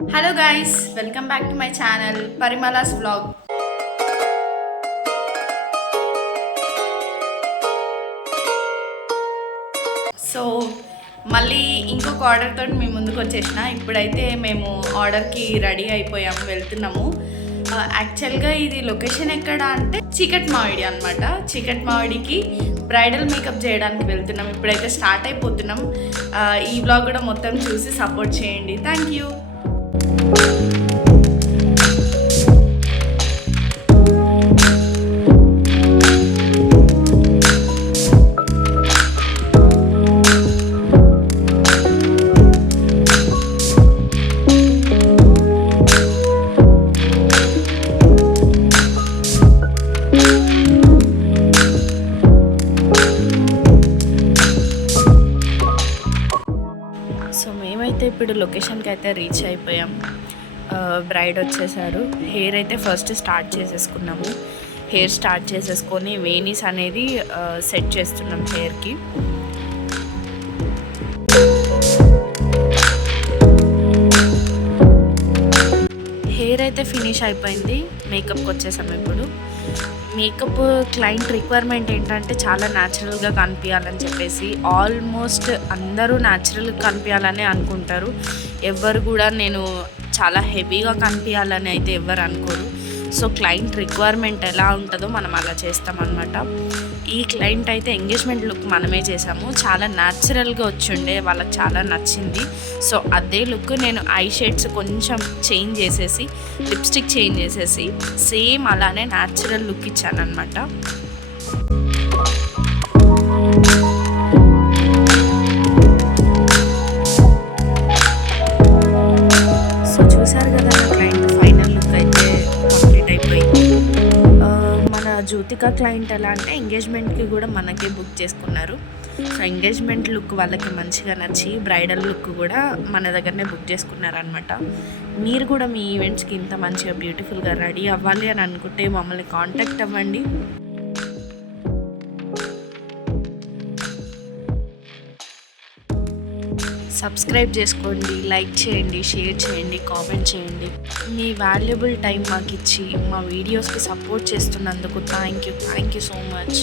Hello guys, welcome back to my channel Parimala's vlog. So మళ్ళీ ఇంకొక order తోటి మీ ముందుకు వచ్చేసిన. ఇప్పుడైతే మేము ఆర్డర్కి రెడీ అయిపోయాము, వెళ్తున్నాము. యాక్చువల్గా ఇది లొకేషన్ ఎక్కడ అంటే చీకట్ మావిడి అనమాట. చీకట్ మావిడికి బ్రైడల్ మేకప్ చేయడానికి వెళ్తున్నాం. ఇప్పుడైతే స్టార్ట్ అయిపోతున్నాం. ఈ వ్లాగ్ కూడా మొత్తం చూసి సపోర్ట్ చేయండి. Thank you. సో మేమైతే ఇప్పుడు లొకేషన్కి అయితే రీచ్ అయిపోయాం. బ్రైడ్ వచ్చేసారు. హెయిర్ అయితే ఫస్ట్ స్టార్ట్ చేసేసుకున్నాము. హెయిర్ స్టార్ట్ చేసేసుకొని వేనీస్ అనేది సెట్ చేస్తున్నాం హెయిర్కి. హెయిర్ అయితే ఫినిష్ అయిపోయింది. మేకప్కి వచ్చేసాము ఇప్పుడు. మేకప్ క్లయింట్ రిక్వైర్మెంట్ ఏంటంటే చాలా న్యాచురల్గా కనిపించాలని చెప్పేసి, ఆల్మోస్ట్ అందరూ న్యాచురల్గా కనిపించాలని అనుకుంటారు. ఎవరు కూడా నేను చాలా హెవీగా కనిపించాలని అయితే ఎవరు అనుకోరు. సో క్లయింట్ రిక్వైర్మెంట్ ఎలా ఉంటుందో మనం అలా చేస్తామన్నమాట. ఈ క్లయింట్ అయితే ఎంగేజ్మెంట్ లుక్ మనమే చేసాము. చాలా న్యాచురల్గా వచ్చిండే, వాళ్ళకి చాలా నచ్చింది. సో అదే లుక్ నేను ఐ షేడ్స్ కొంచెం చేంజ్ చేసేసి, లిప్స్టిక్ చేంజ్ చేసేసి సేమ్ అలానే న్యాచురల్ లుక్ ఇచ్చాను అనమాట. సో చూసారు కదా, నా క్లయింట్ ఫైనల్ లుక్ అయితే కంప్లీట్ అయిపోయింది. మన జ్యోతిక క్లయింట్ ఎలా అంటే ఎంగేజ్మెంట్కి కూడా మనకే బుక్ చేసుకున్నారు. సో ఎంగేజ్మెంట్ లుక్ వాళ్ళకి మంచిగా నచ్చి బ్రైడల్ లుక్ కూడా మన దగ్గరనే బుక్ చేసుకున్నారనమాట. మీరు కూడా మీ ఈవెంట్స్కి ఇంత మంచిగా బ్యూటిఫుల్గా రెడీ అవ్వాలి అని అనుకుంటే మమ్మల్ని కాంటాక్ట్ అవ్వండి. సబ్స్క్రైబ్ చేసుకోండి, లైక్ చేయండి, షేర్ చేయండి, కామెంట్ చేయండి. మీ వాల్యుబుల్ టైం మాకు ఇచ్చి మా వీడియోస్కి సపోర్ట్ చేస్తున్నందుకు థ్యాంక్ యూ సో మచ్.